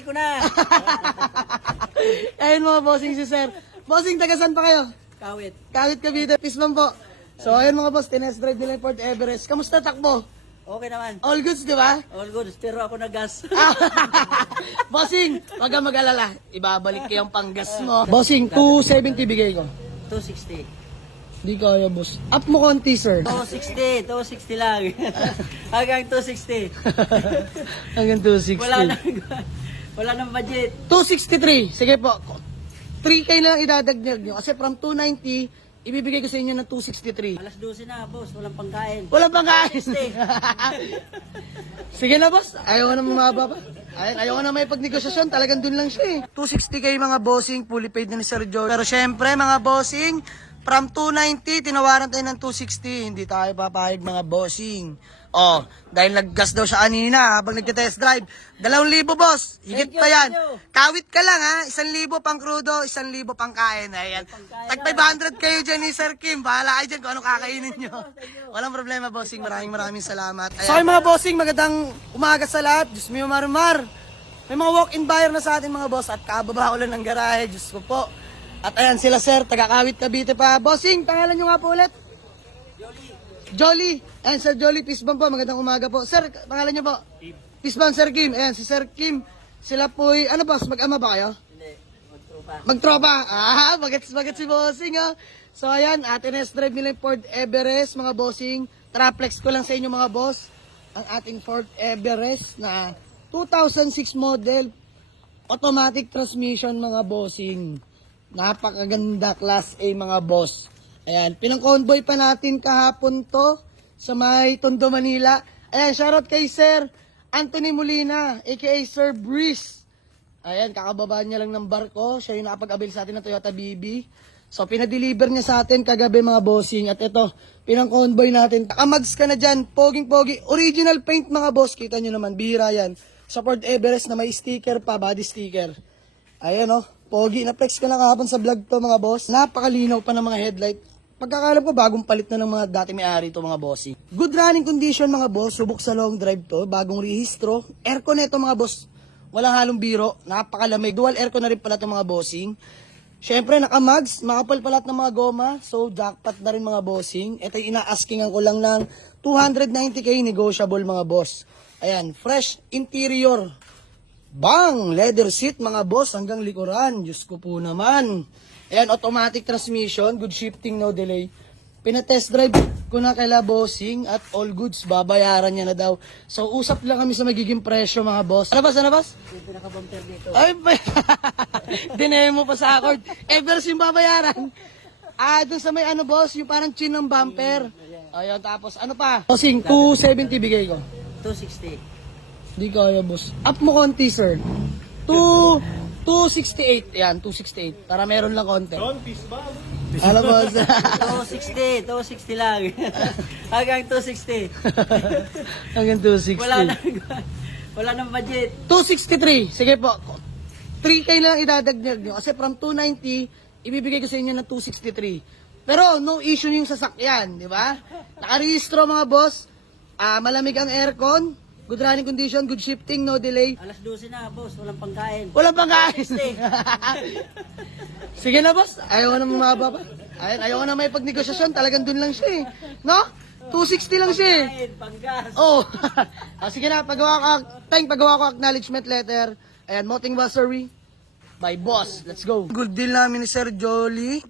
Binigay ko na. Ayun mga bossing si sir. Bossing, taga saan pa kayo? Kawit. Kawit Cavite, Pisman po. So ayun mga boss, tinest drive nila yung Fort Everest. Kamusta takbo? Okay naman. All goods, di ba? All good. Pero ako na gas. Bossing, wag kang mag-alala. Ibabalik ko yung panggas mo. Bossing, 270 bigay ko. 260. Di kaya, boss. Up mo konti, sir. 260. 260 lang. Hanggang 260. Hanggang 260. Wala nang budget. 263. Sige po. 3K na lang idadagdag nyo. Kasi from 290, ibibigay ko sa inyo ng 263. Alas 12 na, boss. Walang pangkain. Walang pangkain. 260. Sige na, boss. Ayaw na mababa. Ayaw na may pagnegosasyon. Talagang dun lang siya eh. 260K mga bossing. Fully paid na ni Sir Joe. Pero syempre, mga bossing, from 290, tinawaran tayo ng 260. Hindi tayo papayag mga bossing. Oh, dahil naggas daw siya kanina habang nagte-test drive. 2,000 boss. Higit pa yan. Kawit ka lang ha. 1,000 pang crudo, 1,000 pang kain. Ayan. Tag 500 kayo dyan ni Sir Kim. Bahala kayo dyan kung ano kakainin nyo. Walang problema bossing. Maraming salamat. Ayan. So mga bossing, magandang umaga sa lahat. Diyos mo marumar. May mga walk-in buyer na sa atin mga boss. At kababa ko lang ng garahe. Diyos ko po. At ayan sila sir. Taga-Kawit Cavite pa. Bossing, pangalan nyo nga po ulit. Jolly. Ayan, Sir Jolly Pisban po. Magandang umaga po. Sir, pangalan niyo po? Pisban, Sir Kim. Ayan, si Sir Kim. Sila po'y, ano boss, mag-ama ba kayo? Hindi. Magtropa. Magtropa. Bagets si bossing, oh. So, ayan, tinest drive nila yung Ford Everest, mga bossing. Traplex ko lang sa inyo, mga boss. Ang ating Ford Everest na 2006 model. Automatic transmission, mga bossing. Napakaganda, Class A, mga boss. Ayan, pinang-convoy pa natin kahapon to sa may Tondo, Manila. Ayan, shoutout kay Sir Anthony Molina, aka Sir Breeze. Ayan, kakababa niya lang ng barko. Siya yung nakapag-avail sa atin ng Toyota BB. So, pinadeliver niya sa atin kagabi mga bossing. At ito, pinang-convoy natin. Takamags ka na dyan, poging-pogi. Original paint mga boss, kita nyo naman, bihira yan. Sa Ford Everest na may sticker pa, body sticker. Ayan oh, pogi. Na-flex ko na kahapon sa vlog to mga boss. Napakalinaw pa ng mga headlight. Pagkakalam ko, bagong palit na ng mga dati may-ari to mga bossing. Good running condition mga boss. Subok sa long drive to. Bagong rehistro. Aircon nito mga boss. Walang halong biro. Napakalamig. Dual aircon na rin pala itong mga bossing. Siyempre, naka-mags. Makapal pala ng mga goma. So, jackpot na rin mga bossing. Ito yung ina-askingan ko lang ng 290k negotiable mga boss. Ayan. Fresh interior. Bang! Leather seat mga boss hanggang likuran. Diyos ko po naman. Ayan, automatic transmission, good shifting, no delay. Pinatest drive ko na kaila bossing at all goods, babayaran niya na daw. So, usap lang kami sa magiging presyo mga boss. Ano boss? Yung pinaka-bumper dito. Ay, dinaya mo pa sa accord. Ever's yung babayaran. Doon sa may ano boss, yung parang chin ng bumper. Ayun, tapos ano pa? Bossing, 270 bigay ko. 260. Di kaya boss. Up mo konti sir. 268. Yan, 268. Para meron lang konti. Alam mo, 260. 260 lang. Hanggang 260. hanggang 260. Wala nang budget. 263. Sige po. 3K na lang idadagdag nyo. Kasi from 290, ibibigay ko sa inyo ng 263. Pero no issue yung sasakyan, di ba? Nakarehistro mga boss. Malamig ang aircon. Good running condition, good shifting, no delay. Alas 12 na, boss. Walang pangkain. Walang pangkain. Sige na, boss. Ayaw na mababa. Ayaw na may pagnegosasyon. Talagang dun lang siya eh. No? 260 lang siya eh. Panggas. Oh. Sige na, pagawa ko acknowledgement letter. Ayan, Moting Wassery. By boss. Let's go. Good deal namin ni Sir Jolly.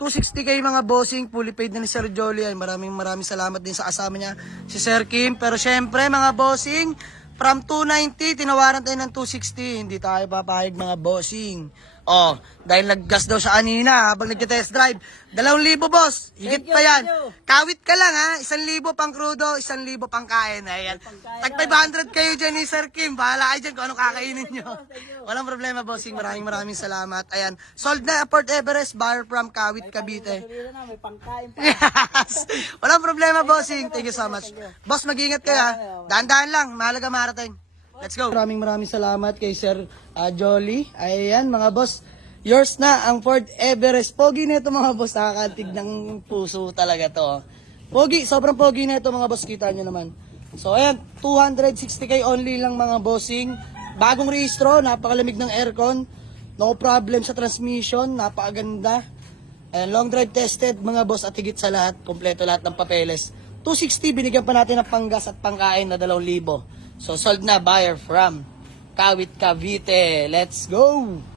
260k mga bossing, fully paid na ni Sir Jolly. Ay, maraming salamat din sa kasama niya, si Sir Kim. Pero syempre mga bossing, from 290, tinawaran tayo ng 260. Hindi tayo papayag mga bossing. Oh, dahil naggas daw siya kanina habang nagte-test drive. 2,000 boss. Higit pa yan. Kawit ka lang ha. 1,000 pang crudo, 1,000 pang kain. Ayan. Tag 500 kayo dyan ni Sir Kim. Bahala kayo dyan kung ano kakainin nyo. Walang problema bossing. Maraming salamat. Ayan. Sold na Fort Everest, buyer from Kawit, Cavite. May pangkain pa. Yes. Walang problema bossing. Thank you so much. Boss, mag-ingat kayo ha. Dahan-dahan lang. Mahalaga marating. Let's go. Maraming salamat kay Sir Jolly. Ayan mga boss. Yours na ang Ford Everest. Pogi na ito mga boss. Nakakantig ng puso talaga to. Pogi. Sobrang pogi na ito mga boss. Kita nyo naman. So ayan. 260k only lang mga bossing. bagong rehistro, napakalamig ng aircon. No problem sa transmission, napakaganda. And long drive tested mga boss at higit sa lahat, kompleto lahat ng papeles. 260, binigyan pa natin ng panggas at pangkain na 2,000. So sold na, buyer from Kawit, Cavite. Let's go!